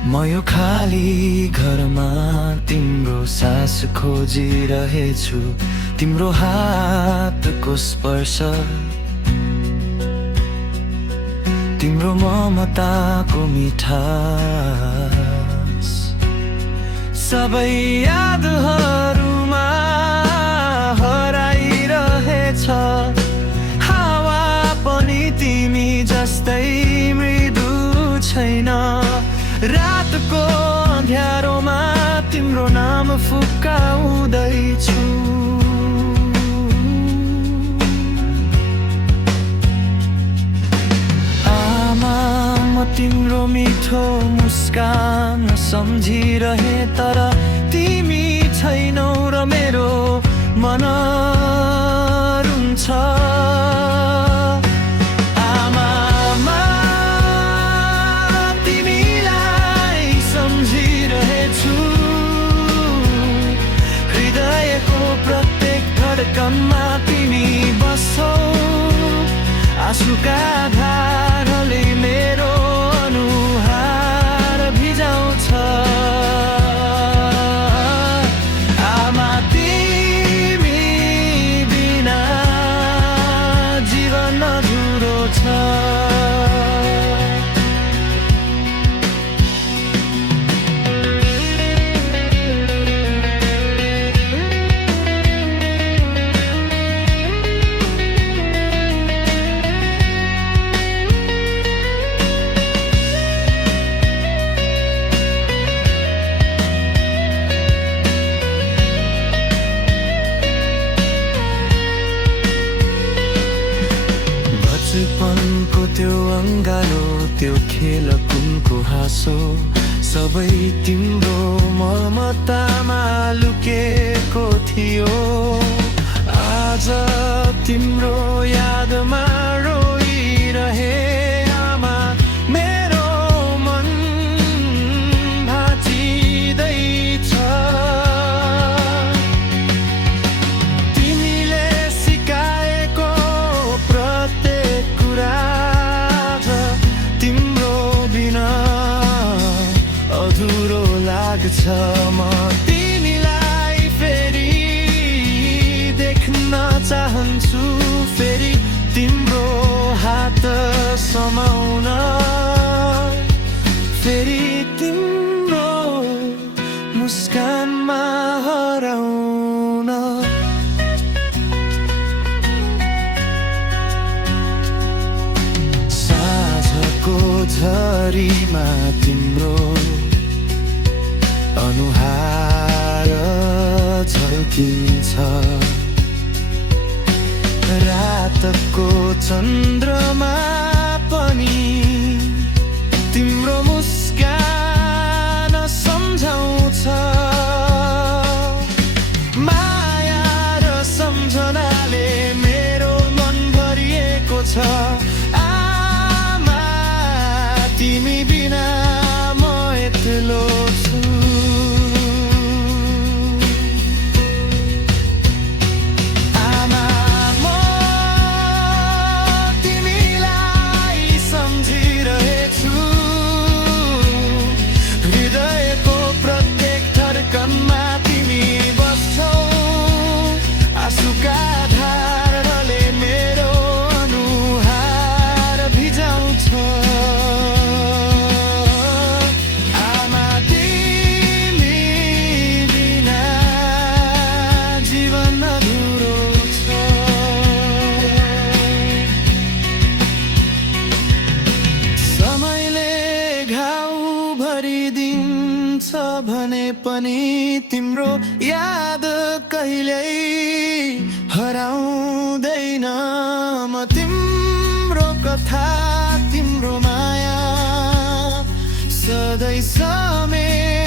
म यो खाली घरमा तिम्रो सास खोजिरहेछु, तिम्रो हातको स्पर्श, तिम्रो ममताको मिठास, सबै यादहरूमा हराइरहेछ। हावा पनि तिमी जस्तै मृदु छैन, रातको अँध्यारोमा तिम्रो नाम फुकाउँदैछु। आमा, म तिम्रो मिठो मुस्कान सम्झिरहे, तर तिमी छैनौ र मेरो मन रुन्छ। धड्कनमा तिमी बस्छौ, आँसुका धारले मेरो अनुहार भिजाउँछ। आमा, तिमी बिना जीवन अधुरो छ। बचपनको त्यो अङ्गालो, त्यो खेल कुनको हाँसो, सबै तिम्रो ममतामा लुकेको थियो। आज तिम्रो यादमा रोइरहे आमा, मेरो मन भाँचिँदैछ। तिमीले सिकाएको प्रत्येक कुरा तिम्रो बिना अधुरो लाग्छ। म तिमीलाई फेरि देख्न चाहन्छु, फेरि तिम्रो हात समाउन, फेरि तिम्रो मुस्कानमा हराउन। साँझको झरीमा तिम्रो अनुहार झल्किन्छ, रातको चन्द्रमा पनि तिम्रो मुस्कान सम्झाउँछ। माया र सम्झनाले मेरो मन भरिएको छ। आमा, तिमी बिना म एक्लो छु। आमा, म तिमीलाई सम्झिरहेछु, हृदयको प्रत्येक धड्कनमा तिमी बस्छौ, आँसुका धारले मेरो अनुहार भिजाउँछ। आमा, तिमी बिना जीवन अधुरो छ। समयले घाउ भरिदिन्छ भने पनि तिम्रो याद कहिल्यै हराउँदैन। म तिम्रो कथा, तिम्रो माया सधैँ समेत